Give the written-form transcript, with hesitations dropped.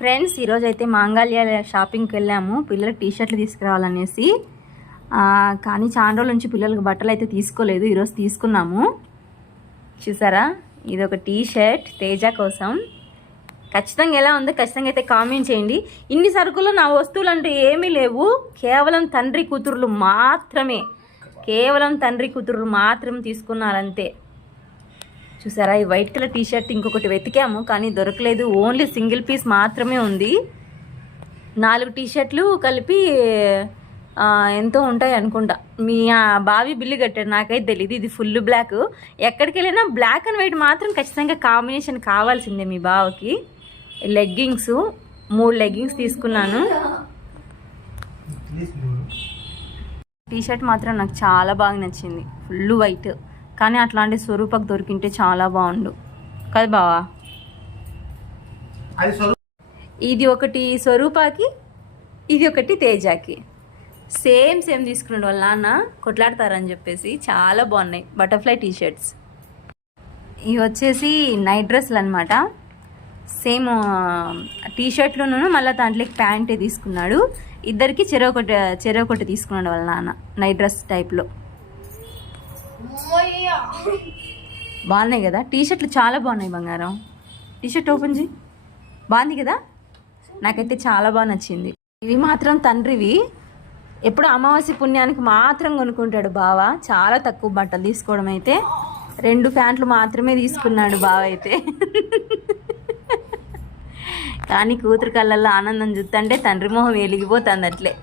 Friends ఈరోజు అయితే మాంగళ్య షాపింగ్కి వెళ్ళాము పిల్లలకి టీషర్ట్లు తీసుకురావాలనేసి. కానీ చాలా రోజుల నుంచి పిల్లలకి బట్టలు అయితే తీసుకోలేదు. ఈరోజు తీసుకున్నాము. చూసారా, ఇది ఒక టీషర్ట్ తేజ కోసం. ఖచ్చితంగా ఎలా ఉందో ఖచ్చితంగా అయితే కామెంట్ చేయండి. ఇన్ని సరుకులు నా వస్తువులు అంటే ఏమీ లేవు, కేవలం తండ్రి కూతుర్లు మాత్రం తీసుకున్నారంతే. చూసారా, ఈ వైట్ కలర్ టీషర్ట్ ఇంకొకటి వెతికాము కానీ దొరకలేదు. ఓన్లీ సింగిల్ పీస్ మాత్రమే ఉంది. 4 టీషర్ట్లు కలిపి ఎంతో ఉంటాయి అనుకుంటా. మీ బావి బిల్లు కట్టాడు, నాకైతే తెలియదు. ఇది ఫుల్ బ్లాక్. ఎక్కడికి వెళ్ళినా బ్లాక్ అండ్ వైట్ మాత్రం ఖచ్చితంగా కాంబినేషన్ కావాల్సిందే మీ బావకి. లెగ్గింగ్స్ 3 లెగ్గింగ్స్ తీసుకున్నాను. టీషర్ట్ మాత్రం నాకు చాలా బాగా నచ్చింది, ఫుల్ వైట్. కానీ అట్లాంటి స్వరూపకు దొరికింటే చాలా బాగుండు కదా బావా. ఇది ఒకటి స్వరూపాకి, ఇది ఒకటి తేజాకి. సేమ్ తీసుకున్నాడు వాళ్ళ నాన్న, కొట్లాడతారని చెప్పేసి. చాలా బాగున్నాయి బటర్ఫ్లై టీషర్ట్స్. ఇవి వచ్చేసి నైట్ డ్రెస్లు అనమాట. సేమ్ టీషర్ట్లోనూ మళ్ళీ దాంట్లోకి ప్యాంట్ తీసుకున్నాడు. ఇద్దరికి చెరొకటి తీసుకున్నాడు వాళ్ళ నాన్న, నైట్ డ్రెస్ టైప్లో. బాగున్నాయి కదా టీషర్ట్లు, చాలా బాగున్నాయి బంగారం. టీషర్ట్ ఓపెన్ చేయి, బాగుంది కదా. నాకైతే చాలా బాగా నచ్చింది. ఇవి మాత్రం తండ్రివి, ఎప్పుడు అమావాస్య పుణ్యానికి మాత్రం కొనుక్కుంటాడు బావ. చాలా తక్కువ బట్టలు తీసుకోవడం అయితే. 2 ప్యాంట్లు మాత్రమే తీసుకున్నాడు బావ అయితే. కానీ కూతురు కళ్ళల్లో ఆనందం చూస్తుంటే తండ్రి మొహం వెలిగిపోతుంది అట్లే.